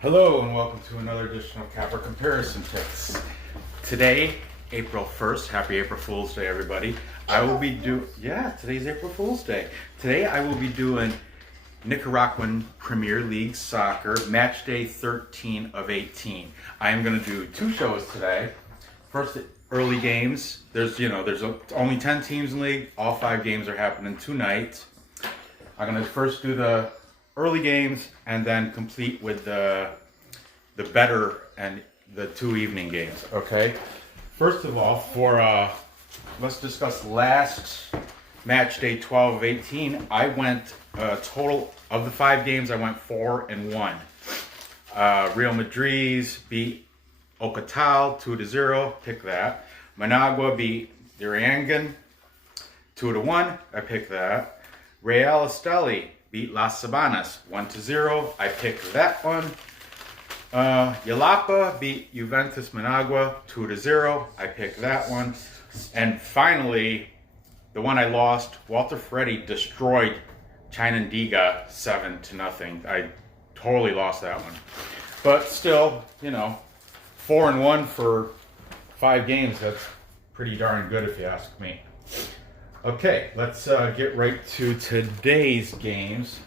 Hello and welcome to another edition of Capper Comparison Picks. Today, April 1st, happy April Fool's Day everybody. Today's April Fool's Day. Today I will be doing Nicaraguan Premier League Soccer, Matchday 13 of 18. I am going to do two shows today. First, early games. There's only 10 teams in the league. All 5 games are happening tonight. I'm going to first do the early games and then complete with the better and the 2 evening games. Okay. First of all, let's discuss last match day 12 of 18. I went total of the 5 games. I went 4-1. Real Madriz beat Ocotal 2-0. Pick that. Managua beat Nicaraguan 2-1. I picked that. Real Esteli beat Las Sabanas 1-0. I picked that one. Jalapa beat Juventus Managua 2-0. I picked that one. And finally, the one I lost, Walter Freddy destroyed Chinandega 7-0. I totally lost that one. But still, 4-1 for 5 games. That's pretty darn good if you ask me. Okay, let's get right to today's games.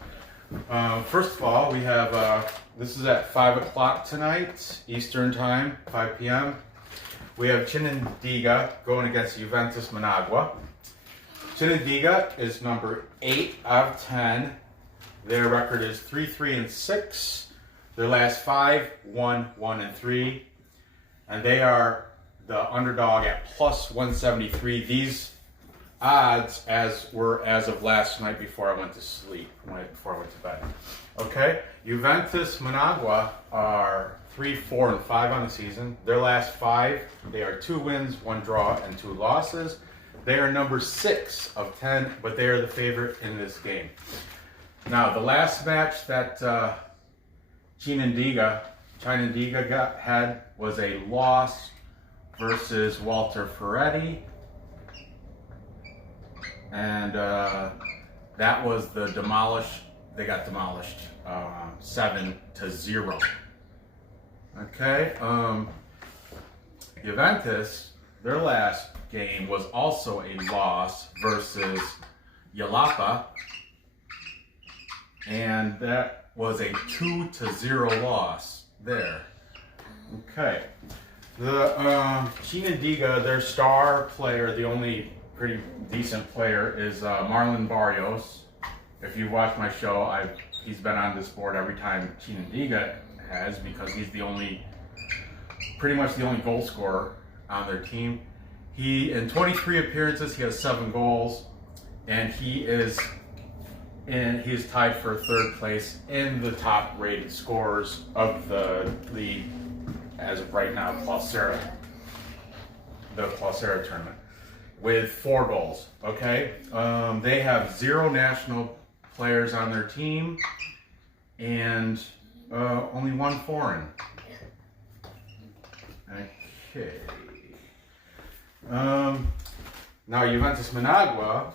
First of all, we have, this is at 5 o'clock tonight, Eastern Time, 5 p.m. We have Chinandega going against Juventus Managua. Chinandega is number 8 out of 10. Their record is 3-3-6. Their last 5, 1-1-3. And they are the underdog at plus 173. These odds as of last night before I went to sleep, before I went to bed. Okay, Juventus Managua are 3-4-5 on the season. Their last 5, they are 2 wins, 1 draw, and 2 losses. They are number 6 of 10, but they are the favorite in this game. Now, the last match that Chinandega had was a loss versus Walter Ferretti. And that was they got demolished 7-0. Okay, Juventus, their last game was also a loss versus Jalapa, and that was a 2-0 loss there. Okay, the Chinandega, their star player, the only pretty decent player, is Marlon Barrios. If you watch my show, he's been on this board every time Chinandega has, because he's pretty much the only goal scorer on their team. In 23 appearances, he has 7 goals, and he is tied for 3rd place in the top rated scorers of the league as of right now, the Clausura tournament, with 4 goals. Okay, they have 0 national players on their team and only 1 foreign. Okay. Now Juventus Managua,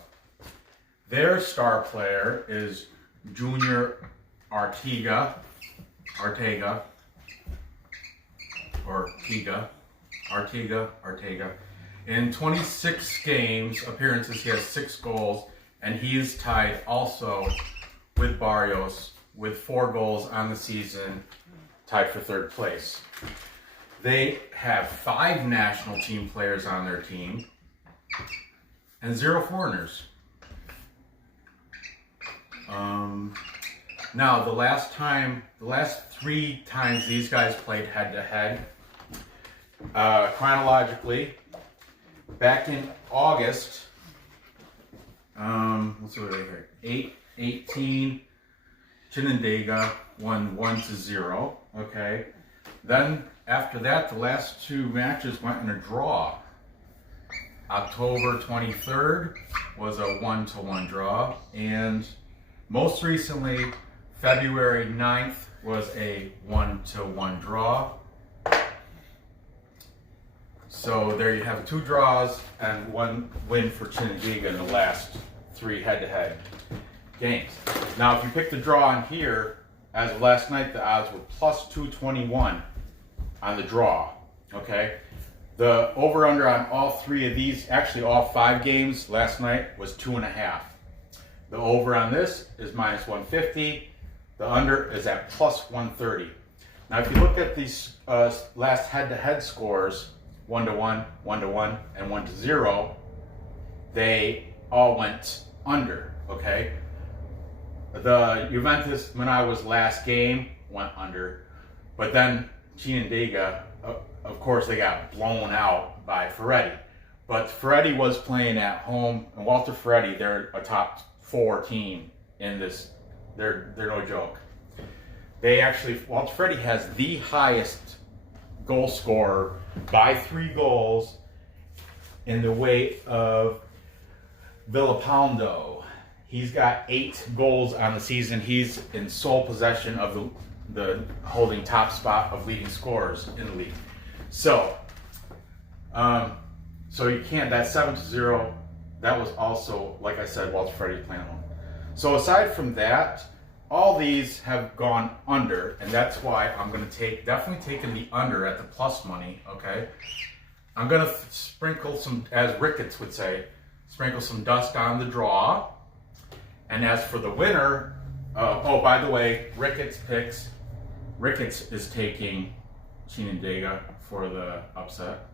their star player is Junior Arteaga. In 26 appearances, he has 6 goals, and he is tied also with Barrios with 4 goals on the season, tied for 3rd place. They have 5 national team players on their team and 0 foreigners. Now, the last 3 times these guys played head-to-head, chronologically, back in August, let's see what they here. 8-18, Chinandega won 1-0. Okay. Then after that, the last 2 matches went in a draw. October 23rd was a 1-1 draw, and most recently, February 9th was a 1-1 draw. So there you have 2 draws and 1 win for Chinandega in the last 3 head-to-head games. Now, if you pick the draw on here, as of last night, the odds were plus 221 on the draw. Okay, the over/under on all three of these, actually all 5 games last night, was 2.5. The over on this is minus 150. The under is at plus 130. Now, if you look at these last head-to-head scores, 1-1, 1-1, and 1-0, they all went under. Okay. The Juventus Managua's last game went under, but then Chinandega, of course, they got blown out by Ferretti. But Ferretti was playing at home, and Walter Ferretti, they're a top 4 team in this. They're no joke. Walter Ferretti has the highest goal scorer by 3 goals in the way of Villapaldo. He's got 8 goals on the season. He's in sole possession of the holding top spot of leading scorers in the league. So you can't. That 7-0. That was also, like I said, Walter Ferretti playing at home. So aside from that, all these have gone under, and that's why I'm going to definitely taking the under at the plus money. Okay, I'm going to sprinkle some, as Ricketts would say, sprinkle some dust on the draw. And as for the winner, oh, by the way, Ricketts is taking Chinandega for the upset.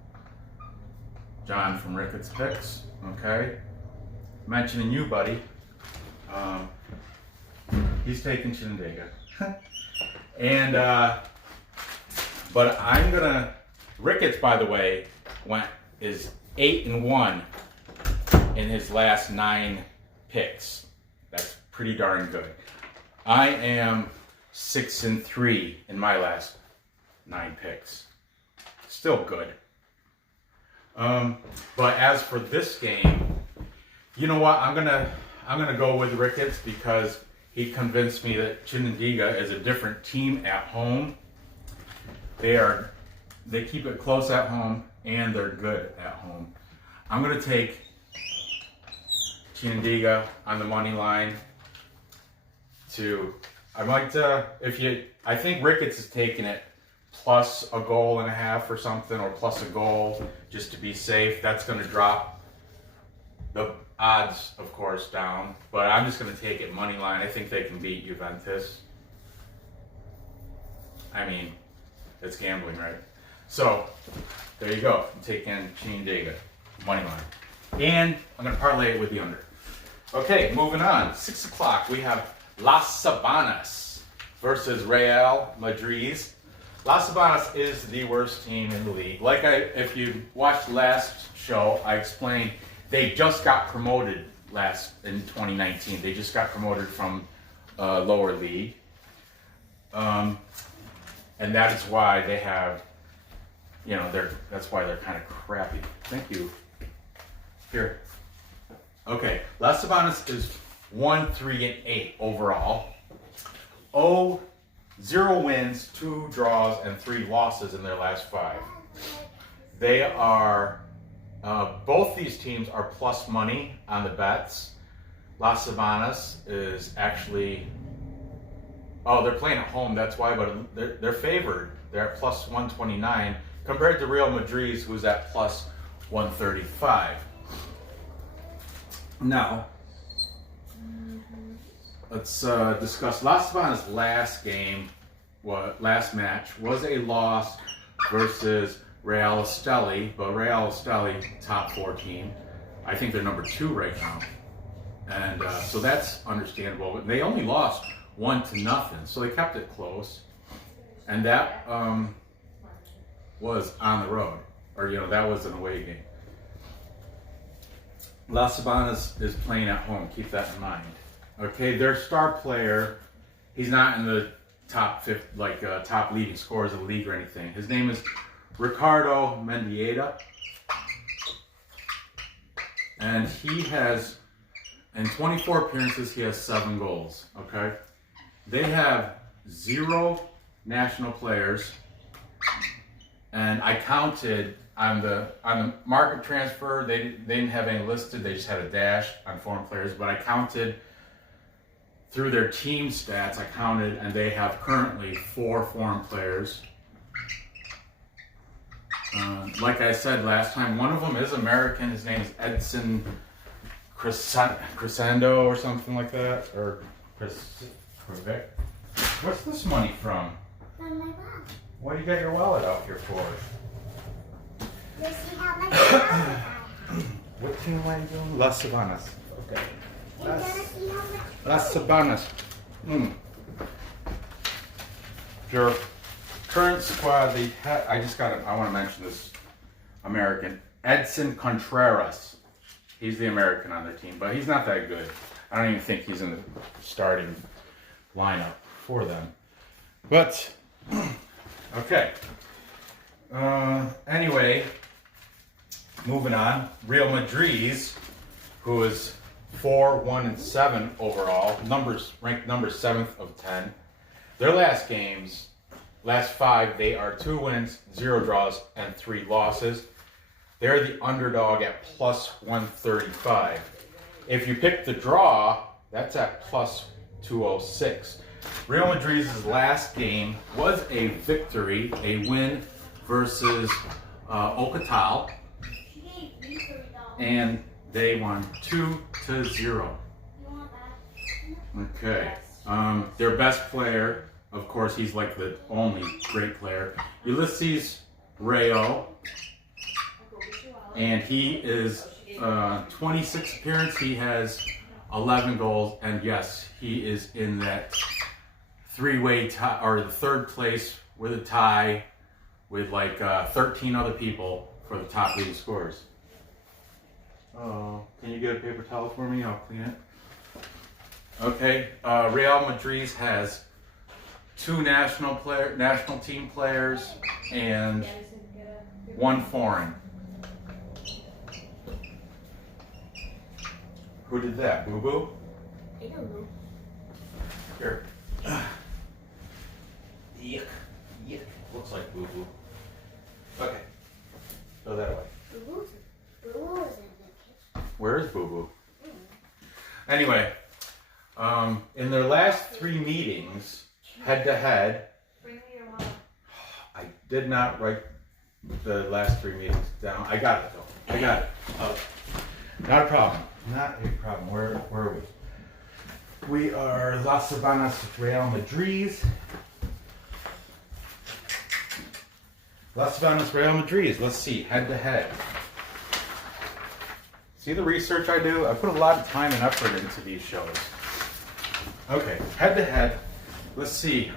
John from Ricketts picks, okay? Mentioning you, buddy. He's taking Chinandega. And, but I'm gonna, Ricketts, by the way, is 8-1 in his last 9 picks. That's pretty darn good. I am 6-3 in my last 9 picks. Still good. But as for this game, you know what? I'm gonna go with Ricketts because he convinced me that Chinandega is a different team at home. They keep it close at home and they're good at home. I'm gonna take Chinandega on the money line. I think Ricketts is taking it plus a goal and a half or something, or plus a goal just to be safe. That's going to drop the odds, of course, down. But I'm just going to take it money line. I think they can beat Juventus. I mean, it's gambling, right? So there you go. I'm taking Chinandega money line, and I'm going to parlay it with the under. Okay, moving on. 6 o'clock, we have Las Sabanas versus Real Madriz. Las Sabanas is the worst team in the league. If you watched the last show, I explained they just got promoted in 2019. They just got promoted from lower league. And that is why they have, that's why they're kind of crappy. Thank you. Here. Okay, Las Sabanas is 1-3-8 overall. 0 wins, 2 draws, and 3 losses in their last 5. They are, both these teams are plus money on the bets. Las Sabanas is actually, they're playing at home, that's why, but they're favored. They're at plus 129 compared to Real Madrid, who's at plus 135. Now, let's discuss Las Sabanas' last match was a loss versus Real Esteli, but Real Esteli, top 4 team. I think they're number 2 right now. And so that's understandable. They only lost 1-0, so they kept it close. And that was on the road, or that was an away game. Las Sabanas is playing at home. Keep that in mind. Okay, their star player, he's not in the top 5, top leading scorers of the league or anything. His name is Ricardo Mendieta, and he has, in 24 appearances, he has 7 goals. Okay, they have 0 national players, and I counted. On the market transfer, they didn't have any listed. They just had a dash on foreign players. But I counted through their team stats, I counted, and they have currently 4 foreign players. Like I said last time, one of them is American. His name is Edson Crescendo or something like that. Or what's this money from? From my mom. What do you got your wallet out here for? To see how much wallet I have. What team are you doing? Las Sabanas. Okay. And gonna see how much Las Sabanas. Your current squad, I want to mention this American, Edson Contreras. He's the American on their team, but he's not that good. I don't even think he's in the starting lineup for them. But, okay. Anyway, moving on. Real Madriz, who is 4-1-7 overall, ranked number 7th of 10. Their last 5, they are 2 wins, 0 draws, and 3 losses. They're the underdog at plus 135. If you pick the draw, that's at plus 206. Real Madrid's last game was a victory, a win versus Ocotal, and they won 2-0. Okay. Their best player, of course, he's like the only great player, Ulysses Rayo, and he is 26 appearance. He has 11 goals, and yes, he is in that 3-way tie, or the 3rd place with a tie with like 13 other people for the top leading scorers. Oh, can you get a paper towel for me? I'll clean it. Okay, Real Madrid has 2 national team players and 1 foreign. Who did that? BooBoo? I don't know. Here. Yuck. Yuck. Looks like BooBoo. Okay. Throw that away. BooBoo's in the kitchen. Where is BooBoo? Anyway, in their last 3 meetings, head to head, I did not write the last 3 meetings down. I got it though. I got it. Not a problem. Not a problem. Where are we? We are Las Sabanas, Real Madrid. Las Sabanas, Real Madrid. Let's see, head to head. See the research I do? I put a lot of time and effort into these shows. Okay, head to head. Let's see,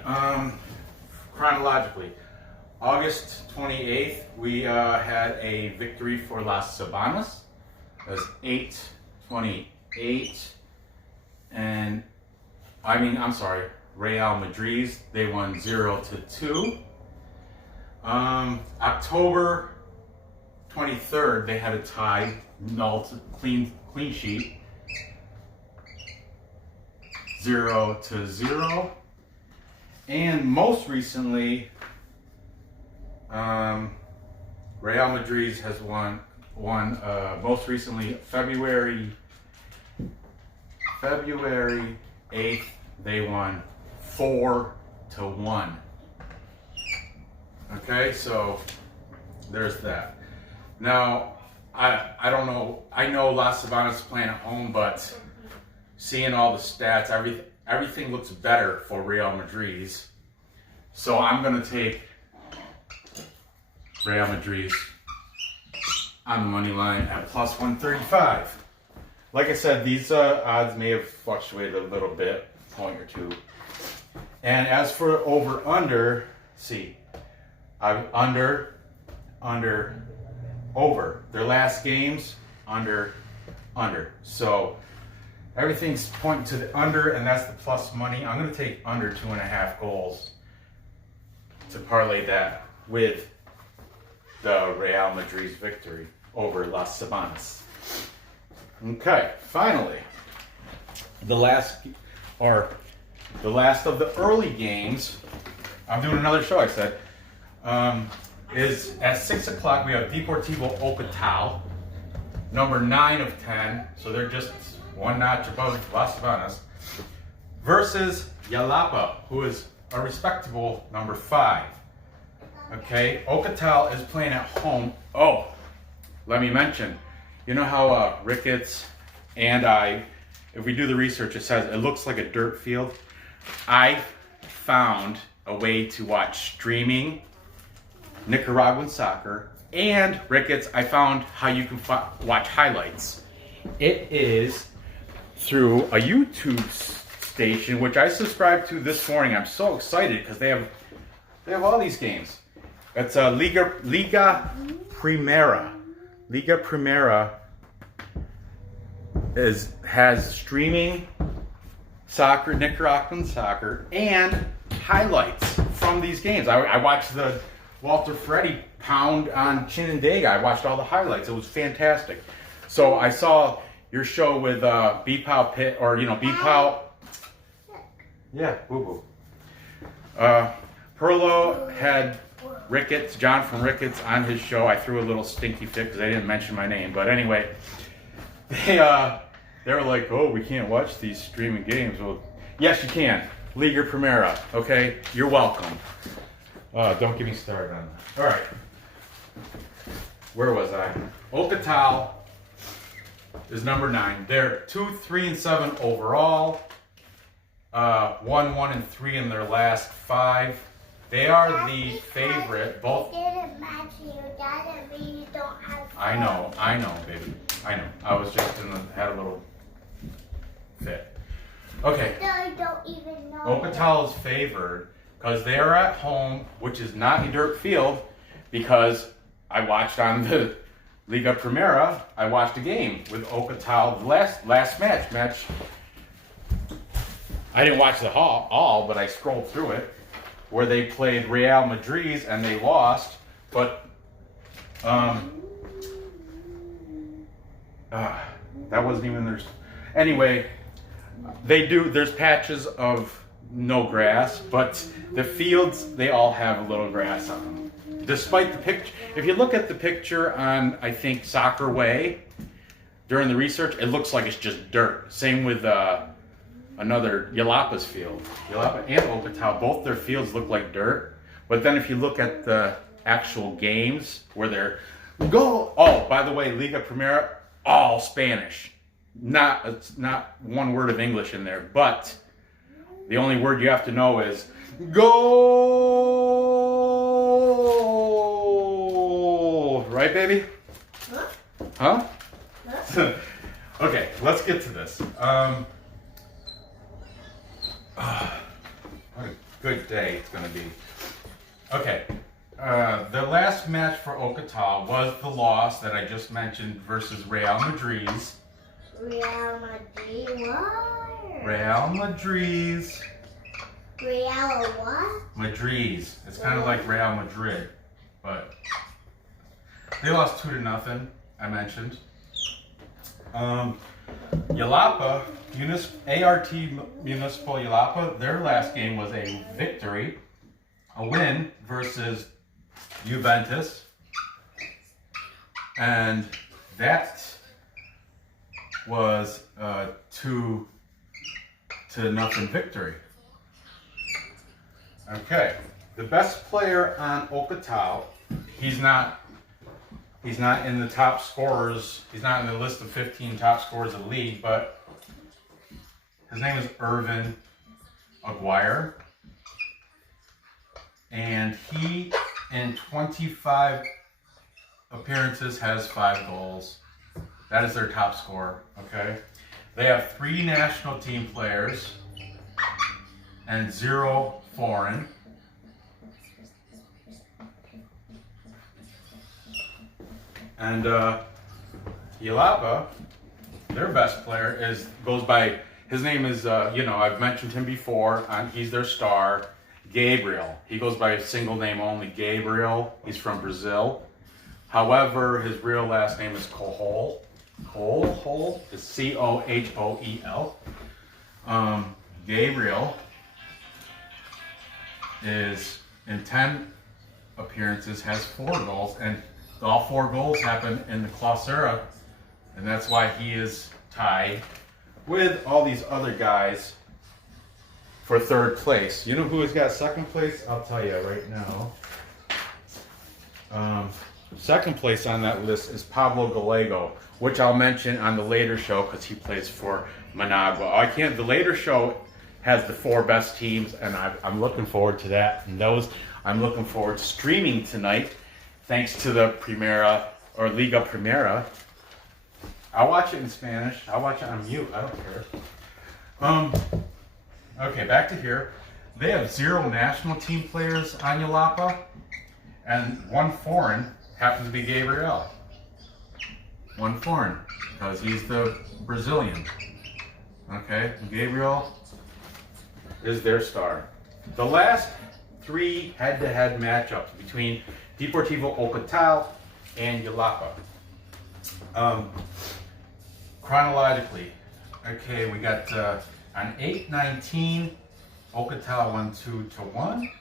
chronologically. August 28th, we had a victory for Las Sabanas. It was 8-28. And, I'm sorry, Real Madrid, they won 0-2. October 23rd, they had a tie, clean sheet, 0-0. And most recently, Real Madrid has won most recently February 8th, they won 4-1. Okay, so there's that. Now, I don't know, I know Las Sabanas is playing at home, but seeing all the stats, everything looks better for Real Madrid. So I'm going to take Real Madrid on the money line at plus 135. Like I said, these odds may have fluctuated a little bit, a point or two. And as for over-under, see, under, over. Their last games, under. So everything's pointing to the under, and that's the plus money. I'm going to take under 2.5 goals to parlay that with the Real Madrid's victory over Las Sabanas. Okay, finally, the last of the early games. I'm doing another show, I said. Is at 6 o'clock. We have Deportivo Ocotal, number 9 of 10. So they're just one notch above Las Sabanas, versus Jalapa, who is a respectable number 5. Okay, Ocotal is playing at home. Oh, let me mention, you know how Ricketts and I, if we do the research, it says it looks like a dirt field. I found a way to watch streaming Nicaraguan soccer, and Ricketts, I found how you can watch highlights. It is through a YouTube station, which I subscribed to this morning. I'm so excited because they have all these games. It's a Liga Primera. Liga Primera has streaming soccer, Nicaraguan soccer, and highlights from these games. I watched the Walter Freddy pound on Chinandega. I watched all the highlights. It was fantastic. So I saw your show with BooBoo Pit, or BooBoo. Yeah, BooBoo. Perlo had Ricketts, John from Ricketts, on his show. I threw a little stinky fit because I didn't mention my name. But anyway, they were like, "Oh, we can't watch these streaming games." Well, yes, you can. Liga Primera. Okay, you're welcome. Don't get me started on that. All right. Where was I? Ocotal is number 9. They're 2-3-7 overall. 1-1-3 in their last 5. They are the favorite. Both. It didn't match you. Doesn't mean you don't have. I know, baby. I know. I was just had a little fit. Okay. I don't even know. Ocotal is favored because they are at home, which is not a dirt field, because I watched on the Liga Primera, I watched a game with Ocotal, the last match. I didn't watch the all, but I scrolled through it, where they played Real Madriz and they lost, but that wasn't even their. Anyway, there's patches of no grass, but the fields, they all have a little grass on them. Despite the picture, if you look at the picture on, I think, Soccer Way, during the research, it looks like it's just dirt. Same with another Jalapa's field. Jalapa and Ocotal, both their fields look like dirt. But then if you look at the actual games where they're by the way, Liga Primera, all Spanish. It's not one word of English in there, but the only word you have to know is goal. Right, baby? Huh? Okay, let's get to this. What a good day it's going to be. Okay, the last match for Ocotal was the loss that I just mentioned versus Real Madriz. Real Madrid what? Real Madriz. Real what? Madriz. It's kind of like Real Madrid, but they lost 2-0. I mentioned. Jalapa, ART Municipal Jalapa, their last game was a victory, a win versus Juventus, and that was a 2-0 victory. Okay, the best player on Ocotal, he's not in the top scorers. He's not in the list of 15 top scorers of the league, but his name is Irvin Aguirre. And he, in 25 appearances, has 5 goals. That is their top scorer, okay? They have 3 national team players and 0 foreign. And Jalapa, their best player, goes by, his name is, I've mentioned him before, he's their star, Gabriel. He goes by a single name only, Gabriel. He's from Brazil. However, his real last name is Cohoel. Cohoel is Cohoel. Gabriel is, in 10 appearances, has 4 goals, and all 4 goals happen in the Clausura, and that's why he is tied with all these other guys for third place. You know who has got second place? I'll tell you right now. Second place on that list is Pablo Gallego, which I'll mention on the later show because he plays for Managua. The later show has the 4 best teams, and I'm looking forward to that. And those I'm looking forward to streaming tonight, thanks to the Primera or Liga Primera. I'll watch it in Spanish. I'll watch it on mute. I don't care. Okay, back to here. They have 0 national team players on Jalapa, and 1 foreign happens to be Gabriel. 1 foreign, because he's the Brazilian. Okay, Gabriel is their star. The last 3 head-to-head matchups between Deportivo Ocotal and Jalapa. Chronologically, okay, we got on 8/19, Ocotal won 2-1.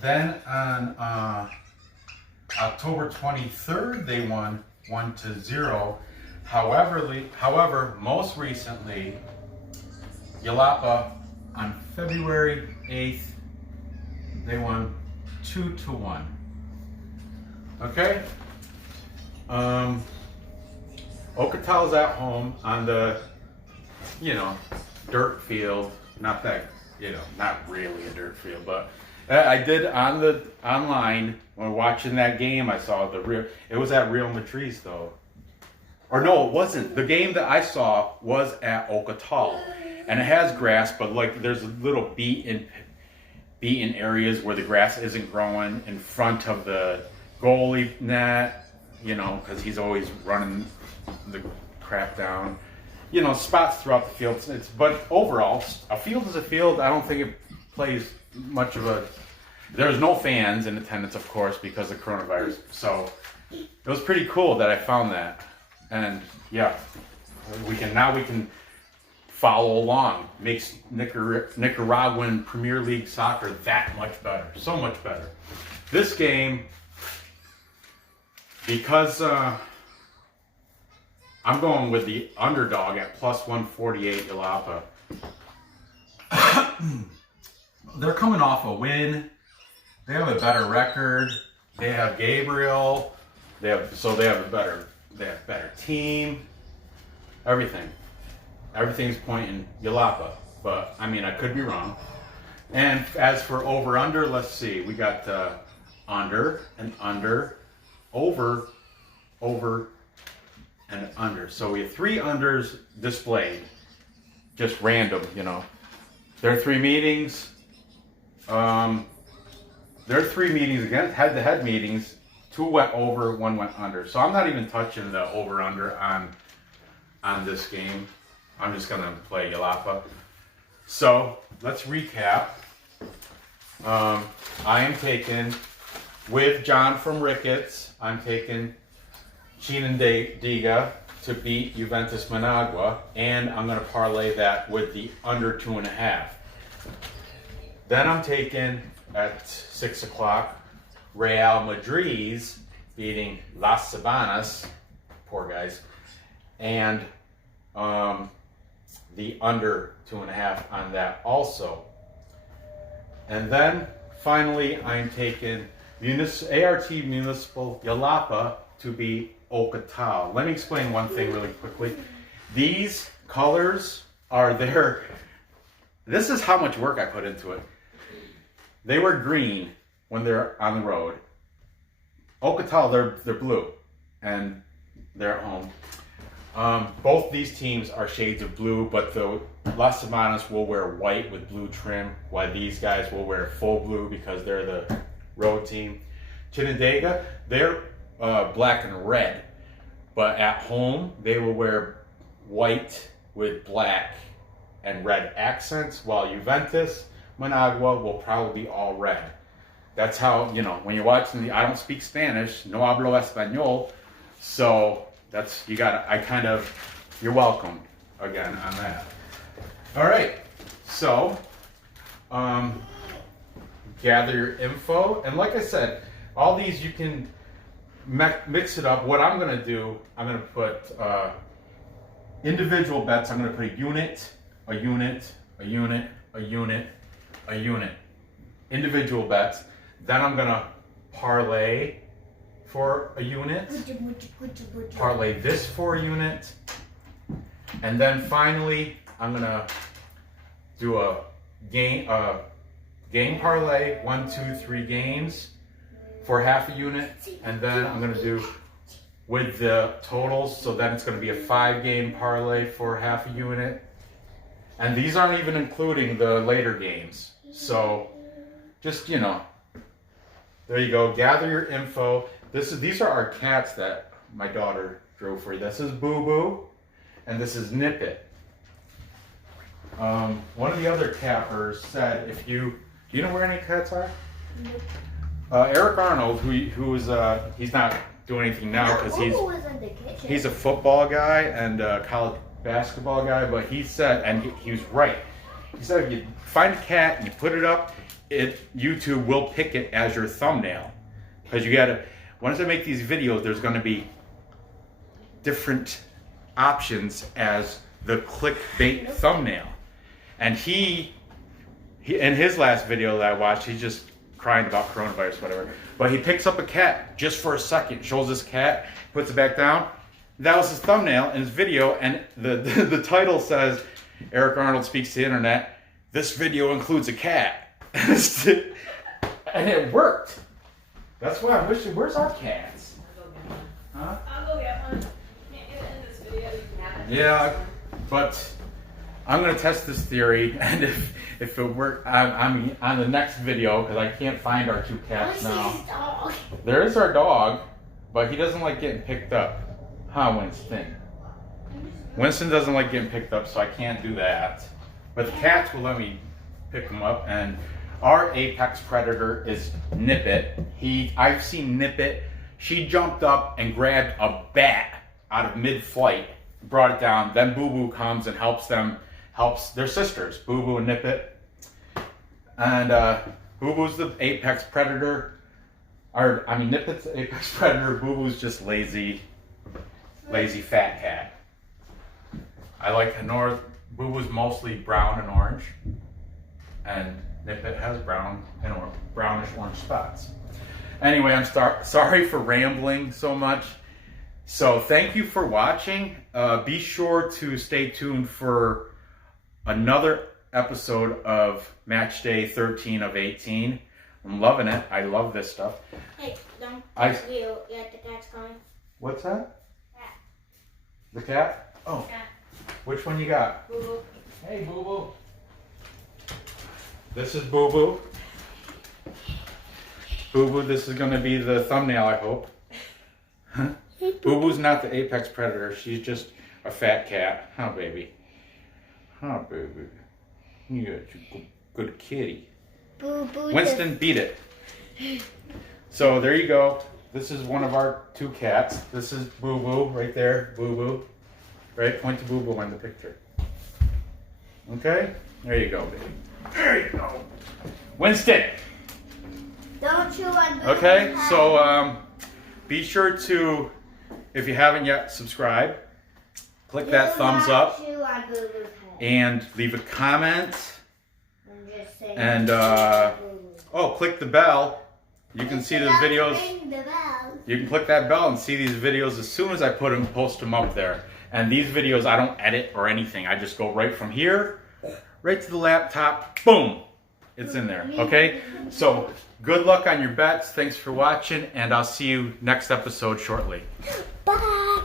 Then on October 23rd, they won 1-0. However, most recently, Jalapa on February 8th, they won 2-1. Okay? Ocotal's at home on the, dirt field. Not that, not really a dirt field, but I did online when watching that game. I saw it was at Real Madriz though. Or no, it wasn't. The game that I saw was at Ocotal, and it has grass, but like there's little beaten areas where the grass isn't growing in front of the goalie net, because he's always running the crap down. Spots throughout the field. But overall, a field is a field. I don't think it plays much of a. There's no fans in attendance, of course, because of coronavirus. So it was pretty cool that I found that, and yeah, we can follow along. Makes Nicaraguan Premier League soccer that much better, so much better. This game, because I'm going with the underdog at plus 148 Jalapa. They're coming off a win. They have a better record. They have Gabriel. They have a better team. Everything's pointing Jalapa, but I mean I could be wrong. And as for over under, let's see. We got under and under, over, and under. So we have 3 unders displayed, just random, There are 3 meetings. There are 3 meetings again, head-to-head meetings. 2 went over, 1 went under. So I'm not even touching the over/under on this game. I'm just gonna play Jalapa. So let's recap. I am taking, with John from Ricketts, I'm taking Chinandega to beat Juventus Managua, and I'm going to parlay that with the under 2.5. Then I'm taking at 6 o'clock Real Madriz beating Las Sabanas, poor guys, and the under 2.5 on that also. And then finally I'm taking ART Municipal Jalapa to beat Ocotal. Let me explain one thing really quickly. These colors are there. This is how much work I put into it. They were green when they're on the road. Ocotal, they're blue, and they're at home. Both these teams are shades of blue, but the Las Sabanas will wear white with blue trim, while these guys will wear full blue because they're the road team. Chinandega, they're black and red, but at home they will wear white with black and red accents, while Juventus Managua will probably be all red. That's how, when you're watching I don't speak Spanish, no hablo español, so that's, you're welcome again on that. All right, so gather your info, and like I said, all these you can mix it up. What I'm going to do, I'm going to put individual bets. I'm going to put a unit, a unit. Individual bets. Then I'm gonna parlay for a unit. Parlay this for a unit. And then finally, I'm gonna do a game parlay, 1, 2, 3 games for half a unit. And then I'm gonna do with the totals, so then it's gonna be a 5-game parlay for half a unit. And these aren't even including the later games. So just, you know, there you go. Gather your info. These are our cats that my daughter drew for you. This is BooBoo, and this is Nippet. One of the other cappers said, do you know where any cats are? Nope. Eric Arnold, who is he's not doing anything now because he's a football guy and a college basketball guy, but he said, and he was right. He said if you find a cat and you put it up, YouTube will pick it as your thumbnail, because you gotta. Once I make these videos, there's going to be different options as the clickbait thumbnail. And he in his last video that I watched, he's just crying about coronavirus, whatever. But he picks up a cat just for a second, shows this cat, puts it back down. That was his thumbnail in his video, and the title says, Eric Arnold speaks to the internet. This video includes a cat. And it worked. That's why I'm wishing, where's our cats? Huh? I'll go get one. Can't get it in this video. You can have it. Yeah, but I'm gonna test this theory, and if it works, I'm on the next video, because I can't find our 2 cats now. There is our dog, but he doesn't like getting picked up. Huh, Winston? Winston doesn't like getting picked up, so I can't do that. But the cats will let me pick them up, and our apex predator is Nippet. I've seen Nippet. She jumped up and grabbed a bat out of mid-flight, brought it down. Then BooBoo comes and helps their sisters, BooBoo and Nippet. And BooBoo's the apex predator. Nippet's the apex predator. BooBoo's just lazy fat cat. I like BooBoo's mostly brown and orange, and Nippet has brown and brownish orange spots. Anyway, I'm sorry for rambling so much. So thank you for watching. Be sure to stay tuned for another episode of Matchday 13 of 18. I'm loving it. I love this stuff. Hey, don't you got the cat's coming. What's that? Cat. The cat? Oh. Cat. Which one you got? BooBoo. Hey, BooBoo. This is BooBoo. BooBoo, this is going to be the thumbnail, I hope. BooBoo's not the apex predator. She's just a fat cat. Huh, baby? Huh, baby? You're a good kitty. BooBoo. Winston, beat it. So there you go. This is one of our 2 cats. This is BooBoo right there. BooBoo. Right? Point to BooBoo on the picture. Okay? There you go, baby. There you go. Winston! Don't chew on BooBoo's Okay, head. so be sure to, if you haven't yet, subscribe. Click that thumbs up. Chew on BooBoo's head. And leave a comment. I'm just saying. And, click the bell. You can see the videos. Ring the bell. You can click that bell and see these videos as soon as I post them up there. And these videos, I don't edit or anything. I just go right from here, right to the laptop, boom, it's in there, okay? So good luck on your bets. Thanks for watching, and I'll see you next episode shortly. Bye.